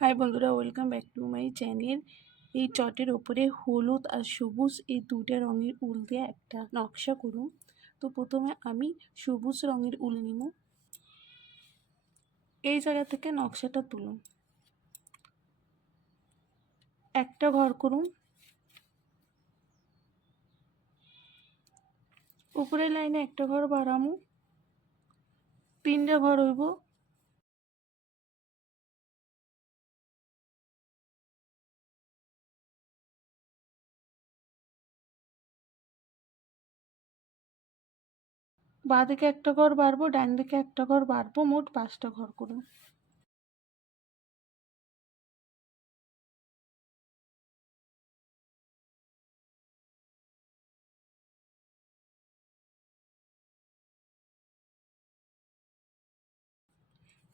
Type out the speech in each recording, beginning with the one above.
High বন্ধুরা, welcome back to my channel. এই চটের ওপরে হলুদ আর সবুজ এই দুইটা রঙের উল দিয়ে একটা নকশা করুন। তো প্রথমে আমি সবুজ রঙের উল নিব। এই জায়গা থেকে নকশাটা তুলুন, একটা ঘর করুন, উপরের লাইনে একটা ঘর বাড়ামু, তিনটা ঘর হইব। বাঁ দিকে একটা ঘর বাড়বো, ডান দিকে একটা ঘর বাড়বো, মোট 5টা ঘর করুন।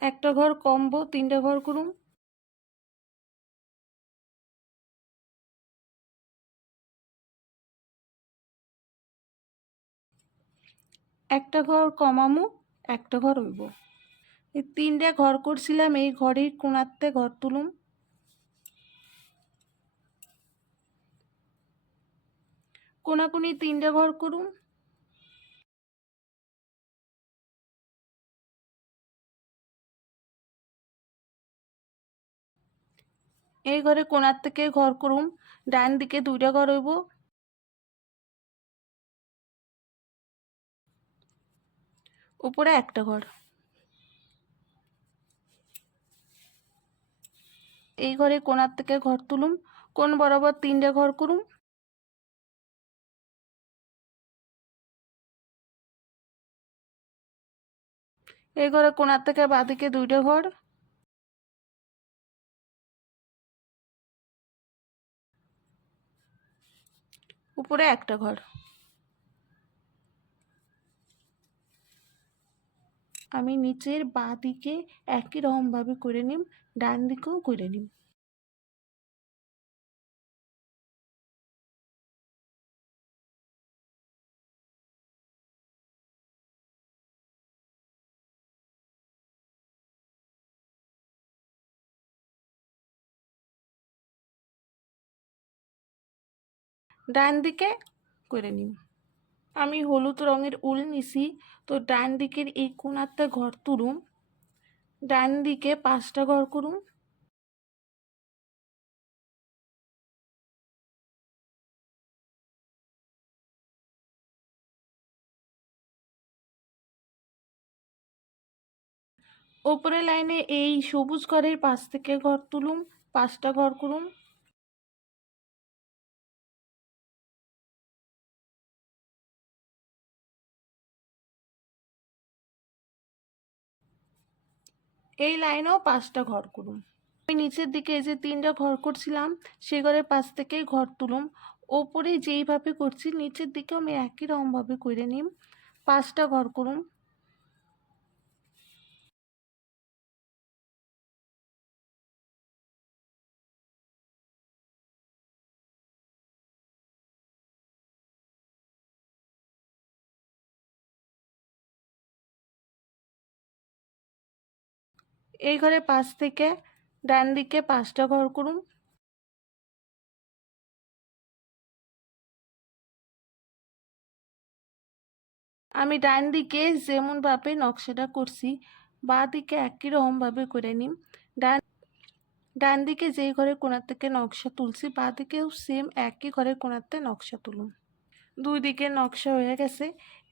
একটা ঘর কমবো, 3টা ঘর করুন। একটা ঘর কমামু, একটা ঘর হইব। এই 3টা ঘর করছিলাম, এই ঘরের কোণাতে ঘর তুলুম। কোনাকুনি 3টা ঘর করুন। এই ঘরে কোণার থেকে ঘর করুন, ডান দিকে 2টা ঘর হইব। উপরে একটা ঘর। এই ঘরে কোণার থেকে ঘর তুলুম, কোণ বরাবর 3টা ঘর করুন। এই ঘরে কোণার থেকে বাঁদিকে 2টা ঘর। উপরে একটা ঘর। আমি নিচের বাঁদিকে একই রকম ভাবে করে নিম, ডান দিকেও করে নিম। ডান দিকে করে নিম। আমি হলুদ রঙের উল নিছি, তো ডান দিকের এই কোণাতে ঘর তুলুম, ডান দিকে 5টা ঘর করুন। ওপরে লাইনে এই সবুজ ঘরের পাশ থেকে ঘর তুলুম, 5টা ঘর করুন। এই লাইনেও 5টা ঘর করুন। আমি নিচের দিকে যে 3টা ঘর করছিলাম, সে ঘরের পাশ থেকেই ঘর তুলুম। ওপরে যেইভাবে করছি নিচের দিকেও আমি একই রকম ভাবে করে নিম, 5টা ঘর করুন। এই ঘরে পাশ থেকে ডান দিকে 5টা ঘর করুন। আমি ডান দিকে যেমন ভাবে নকশাটা করছি, বাঁ দিকে একই রকম ভাবে করে নিম। ডান ডান দিকে যেই ঘরে কোণার থেকে নকশা তুলছি, বাঁ দিকেও সেম একই ঘরে কোণাতে নকশা তুলুন। 2 দিকে নকশা হয়ে গেছে।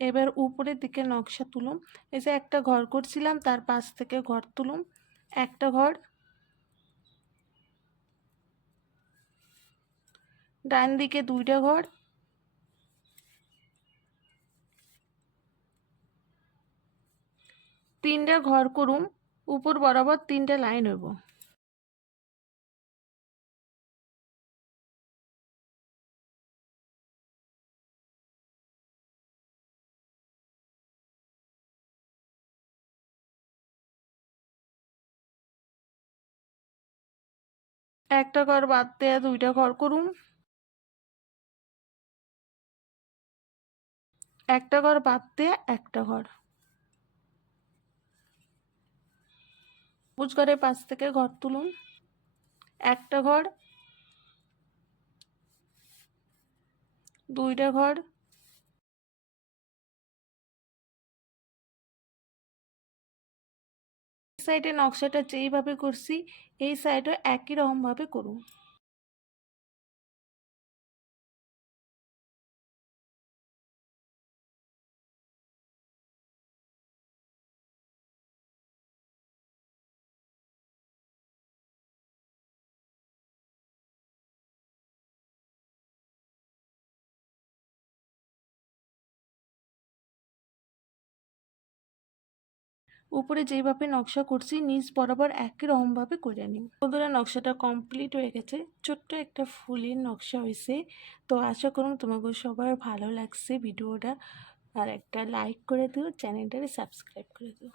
এবার উপরের দিকে নকশা তুলুন। এই যে একটা ঘর করছিলাম, তার পাশ থেকে ঘর তুলুন, একটা ঘর। ডান দিকে 2টা ঘর। তিনটা ঘর করুন, উপর বরাবর 3টা লাইন হইব। একটা ঘর বাদ দিয়ে 2টা ঘর করুন। একটা ঘর বাদ দিয়ে একটা ঘর। সবুজ ঘরের পাশ থেকে ঘর তুলুন। একটা ঘর, দুইটা ঘর, সাইডে নকশাটা যেইভাবে করছি এই সাইডও একই রকমভাবে করুন। উপরে যেইভাবে নকশা করছি নিচ বরাবর একই রকমভাবে করে নিই। বন্ধুরা, নকশাটা কমপ্লিট হয়ে গেছে, ছোট্ট একটা ফুলের নকশা হয়েছে। তো আশা করুন তোমাকে সবার ভালো লাগছে ভিডিওটা, আর একটা লাইক করে দিও, চ্যানেলটাকে সাবস্ক্রাইব করে দিও।